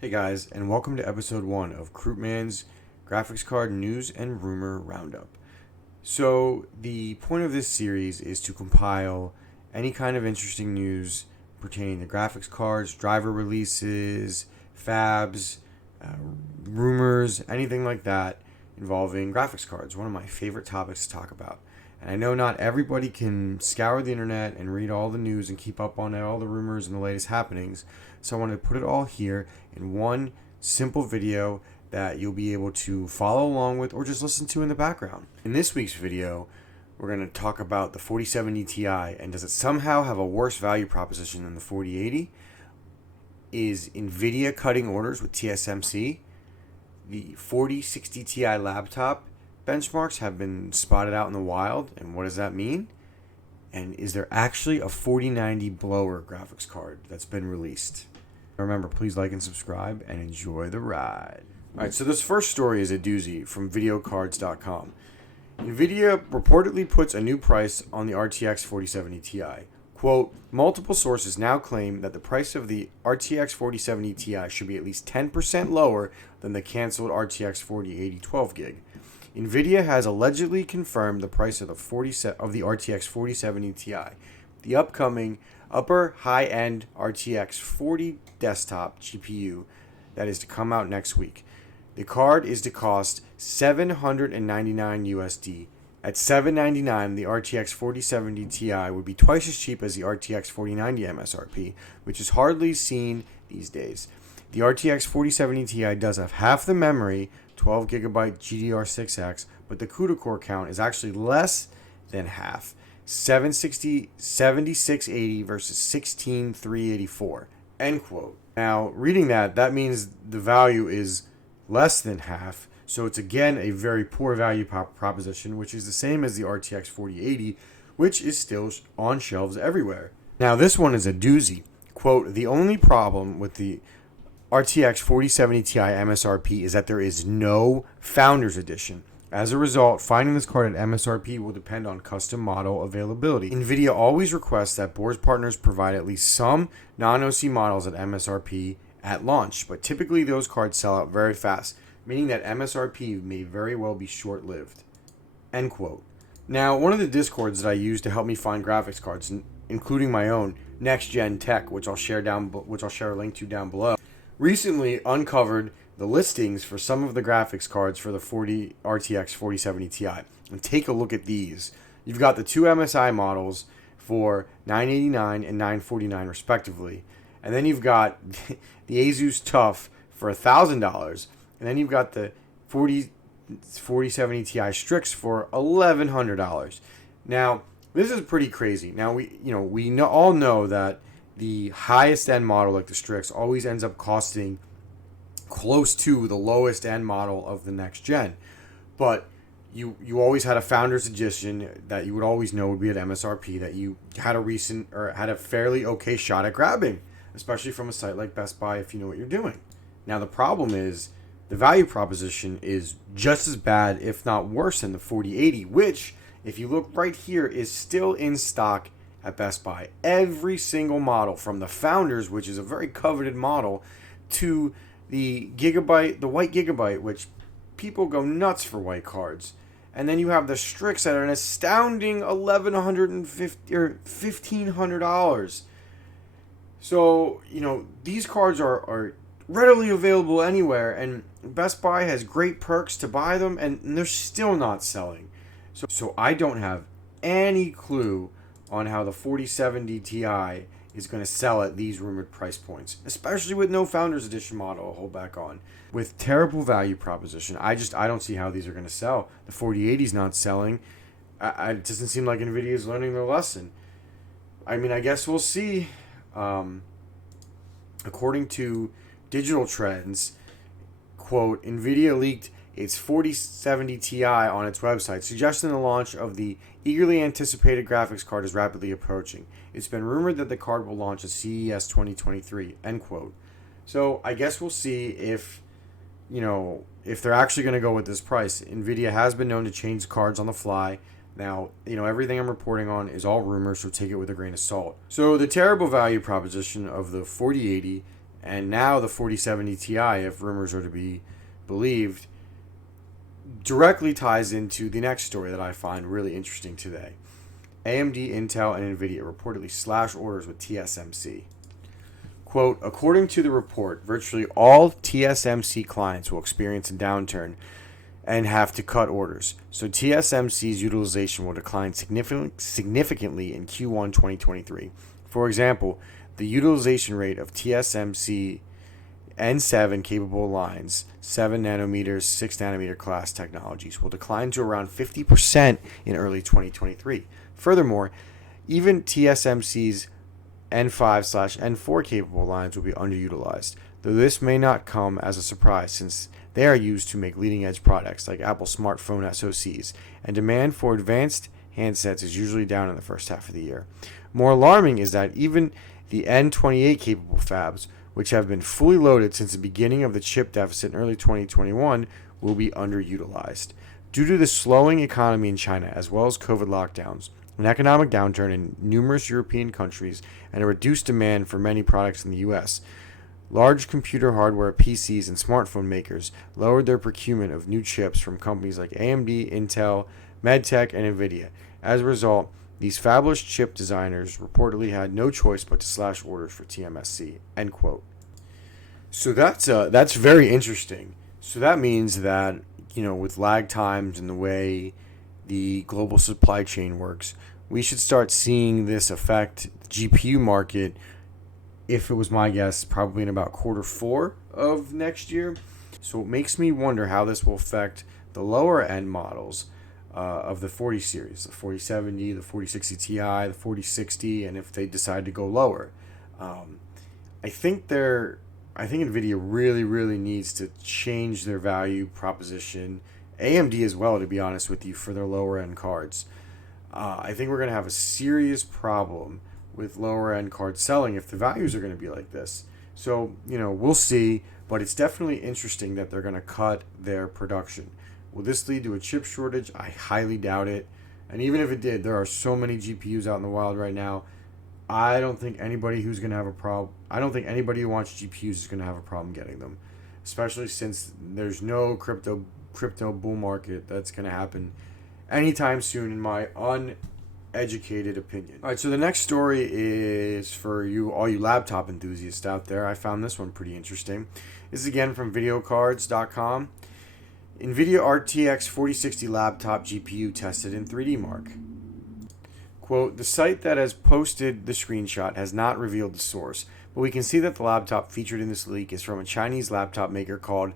Hey guys, and welcome to episode 1 of Krootman's Graphics Card News and Rumor Roundup. So, the point of this series is to compile any kind of interesting news pertaining to graphics cards, driver releases, fabs, uh, rumors, anything like that involving graphics cards. One of my favorite topics to talk about. And I know not everybody can scour the internet and read all the news and keep up on all the rumors and the latest happenings. So I want to put it all here in one simple video that you'll be able to follow along with or just listen to in the background. In this week's video, we're going to talk about the 4070 Ti and does it somehow have a worse value proposition than the 4080? Is Nvidia cutting orders with TSMC? The 4060 Ti laptop benchmarks have been spotted out in the wild, and what does that mean? And is there actually a 4090 blower graphics card that's been released? Remember, please like and subscribe and enjoy the ride. Alright, so this first story is a doozy from videocards.com. Nvidia reportedly puts a new price on the RTX 4070 Ti. Quote, multiple sources now claim that the price of the RTX 4070 Ti should be at least 10% lower than the canceled RTX 4080 12GB. Nvidia has allegedly confirmed the price of the RTX 4070 Ti, the upcoming upper high-end RTX 40 desktop GPU that is to come out next week. The card is to cost $799 USD. At $799, the RTX 4070 Ti would be twice as cheap as the RTX 4090 MSRP, which is hardly seen these days. The RTX 4070 Ti does have half the memory, 12GB GDR6X, but the CUDA core count is actually less than half, 7680 versus 16384. End quote. Now, reading that means the value is less than half, so it's again a very poor value proposition, which is the same as the RTX 4080, which is still on shelves everywhere. Now, this one is a doozy. Quote, the only problem with the RTX 4070 Ti MSRP is that there is no Founders Edition. As a result, finding this card at MSRP will depend on custom model availability. Nvidia always requests that Board's partners provide at least some non-OC models at MSRP at launch, but typically those cards sell out very fast, meaning that MSRP may very well be short-lived. End quote. Now, one of the discords that I use to help me find graphics cards, including my own Next Gen Tech, which I'll share a link to down below, recently uncovered the listings for some of the graphics cards for the RTX 4070 Ti. And take a look at these. You've got the two MSI models for $989 and $949 respectively. And then you've got the Asus TUF for $1,000. And then you've got the 4070 Ti Strix for $1,100. Now, this is pretty crazy. Now, we all know that the highest end model like the Strix always ends up costing close to the lowest end model of the next gen. But you always had a Founders Edition that you would always know would be at MSRP that you had a fairly okay shot at grabbing, especially from a site like Best Buy if you know what you're doing. Now the problem is the value proposition is just as bad, if not worse, than the 4080, which, if you look right here, is still in stock at Best Buy. Every single model, from the Founders, which is a very coveted model, to the white Gigabyte, which people go nuts for white cards. And then you have the Strix at an astounding $1,150 or $1,500. So, these cards are readily available anywhere, and Best Buy has great perks to buy them, and they're still not selling. So I don't have any clue on how the 4070 Ti is going to sell at these rumored price points, especially with no Founders Edition model to hold back on. With terrible value proposition, I don't see how these are going to sell. The 4080 is not selling. It doesn't seem like Nvidia is learning their lesson. I mean, I guess we'll see. According to Digital Trends, quote, Nvidia leaked its 4070 Ti on its website, suggesting the launch of the eagerly anticipated graphics card is rapidly approaching. It's been rumored that the card will launch at CES 2023, end quote. So I guess we'll see if they're actually going to go with this price. Nvidia has been known to change cards on the fly. Now, everything I'm reporting on is all rumors, so take it with a grain of salt. So the terrible value proposition of the 4080 And now the 4070 Ti, if rumors are to be believed, directly ties into the next story that I find really interesting today. AMD, Intel, and Nvidia reportedly slash orders with TSMC. Quote, according to the report, virtually all TSMC clients will experience a downturn and have to cut orders. So TSMC's utilization will decline significantly in Q1 2023. For example, the utilization rate of TSMC N7 capable lines, 7 nanometers, 6 nanometer class technologies, will decline to around 50% in early 2023. Furthermore, even TSMC's N5/N4 capable lines will be underutilized, though this may not come as a surprise since they are used to make leading-edge products like Apple smartphone SoCs, and demand for advanced handsets is usually down in the first half of the year. More alarming is that even the N28 capable fabs, which have been fully loaded since the beginning of the chip deficit in early 2021, will be underutilized. Due to the slowing economy in China, as well as COVID lockdowns, an economic downturn in numerous European countries, and a reduced demand for many products in the US, large computer hardware, PCs, and smartphone makers lowered their procurement of new chips from companies like AMD, Intel, MedTech, and Nvidia. As a result, these fabless chip designers reportedly had no choice but to slash orders for TSMC. End quote. So that's very interesting. So that means that, with lag times and the way the global supply chain works, we should start seeing this affect the GPU market, if it was my guess, probably in about Q4 of next year. So it makes me wonder how this will affect the lower end models of the 40 series, the 4070, the 4060 Ti, the 4060, and if they decide to go lower. I think Nvidia really, really needs to change their value proposition. AMD as well, to be honest with you, for their lower end cards. I think we're going to have a serious problem with lower end card selling if the values are going to be like this. So, we'll see, but it's definitely interesting that they're going to cut their production. Will this lead to a chip shortage? I highly doubt it. And even if it did, there are so many GPUs out in the wild right now. I don't think anybody who's going to have a problem. I don't think anybody who wants GPUs is going to have a problem getting them, especially since there's no crypto bull market that's going to happen anytime soon, in my uneducated opinion. All right, so the next story is for all you laptop enthusiasts out there. I found this one pretty interesting. This is again from videocards.com. Nvidia RTX 4060 laptop GPU tested in 3D Mark. Quote, the site that has posted the screenshot has not revealed the source, but we can see that the laptop featured in this leak is from a Chinese laptop maker called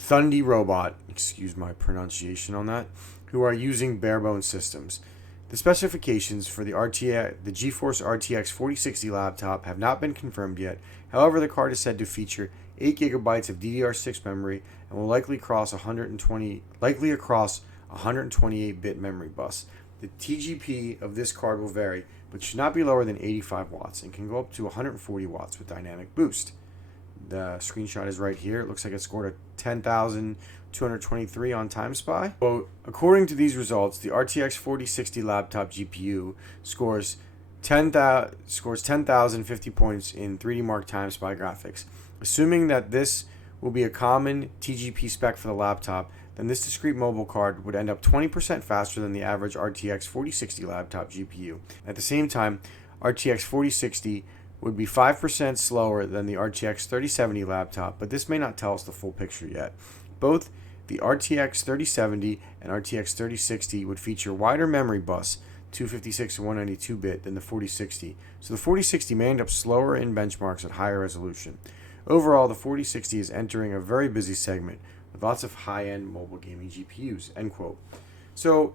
Thundi Robot, excuse my pronunciation on that, who are using bare-bones systems. The specifications for the GeForce RTX 4060 laptop have not been confirmed yet. However, the card is said to feature 8 GB of DDR6 memory and will likely across a 128-bit memory bus. The TGP of this card will vary, but should not be lower than 85 watts and can go up to 140 watts with dynamic boost. The screenshot is right here. It looks like it scored a 10,223 on TimeSpy. Quote, according to these results, the RTX 4060 laptop GPU scores 10,050 points in 3D Mark TimeSpy graphics. Assuming that this will be a common TGP spec for the laptop, then this discrete mobile card would end up 20% faster than the average RTX 4060 laptop GPU. At the same time, RTX 4060 would be 5% slower than the RTX 3070 laptop, but this may not tell us the full picture yet. Both the RTX 3070 and RTX 3060 would feature wider memory bus, 256 and 192-bit, than the 4060, so the 4060 may end up slower in benchmarks at higher resolution. Overall, the 4060 is entering a very busy segment with lots of high-end mobile gaming GPUs, end quote. So,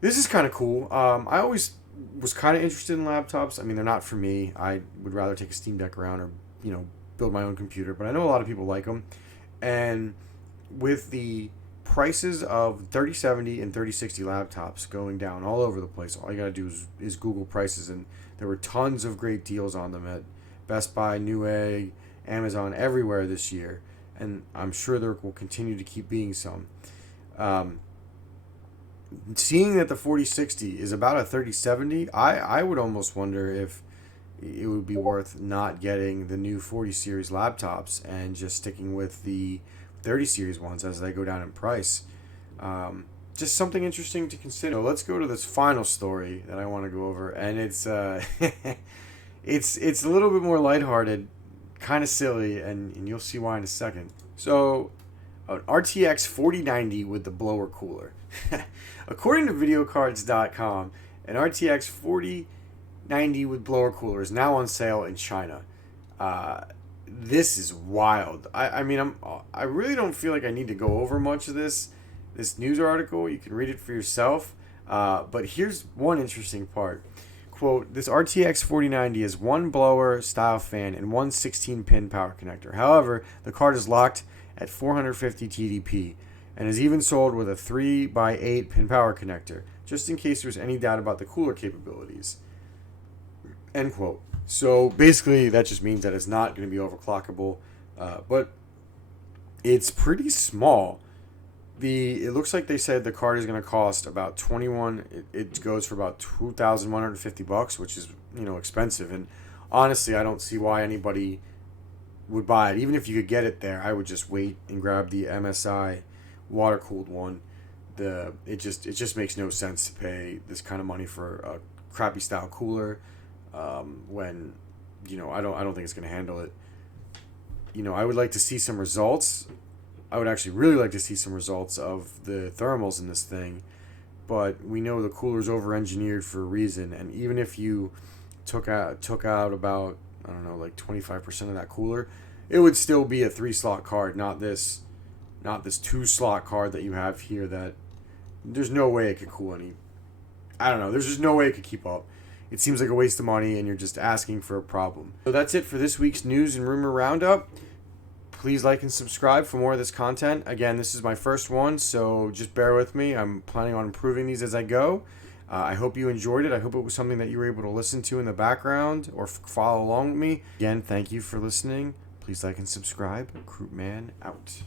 this is kind of cool. I always was kind of interested in laptops. I mean, they're not for me. I would rather take a Steam Deck around or, build my own computer. But I know a lot of people like them. And with the prices of 3070 and 3060 laptops going down all over the place, all you got to do is Google prices. And there were tons of great deals on them at Best Buy, Newegg, Amazon, everywhere this year. And I'm sure there will continue to keep being some. Seeing that the 4060 is about a 3070, I would almost wonder if it would be worth not getting the new 40 series laptops and just sticking with the 30 series ones as they go down in price. Just something interesting to consider. So let's go to this final story that I want to go over, and it's it's a little bit more lighthearted, kind of silly, and you'll see why in a second. So, an RTX 4090 with the blower cooler. According to videocards.com, an RTX 4090 with blower cooler is now on sale in China. This is wild. I mean, I really don't feel like I need to go over much of this news article. You can read it for yourself. But here's one interesting part. Quote, this RTX 4090 is one blower style fan and one 16-pin power connector. However, the card is locked at 450 TDP and is even sold with a 3x8 pin power connector, just in case there's any doubt about the cooler capabilities. End quote. So basically, that just means that it's not going to be overclockable, but it's pretty small. It looks like they said the card is going to cost about it goes for about $2,150, which is, expensive. And honestly, I don't see why anybody would buy it. Even if you could get it there, I would just wait and grab the MSI water cooled one. It just makes no sense to pay this kind of money for a crappy style cooler when I don't think it's going to handle it. I would like to see some results. I would actually really like to see some results of the thermals in this thing, but we know the cooler's over-engineered for a reason, and even if you took out about, I don't know, like 25% of that cooler, it would still be a 3-slot card, not this 2-slot card that you have here that there's no way it could cool any. I don't know, there's just no way it could keep up. It seems like a waste of money, and you're just asking for a problem. So that's it for this week's news and rumor roundup. Please like and subscribe for more of this content. Again, this is my first one, so just bear with me. I'm planning on improving these as I go. I hope you enjoyed it. I hope it was something that you were able to listen to in the background or follow along with me. Again, thank you for listening. Please like and subscribe. Croup Man out.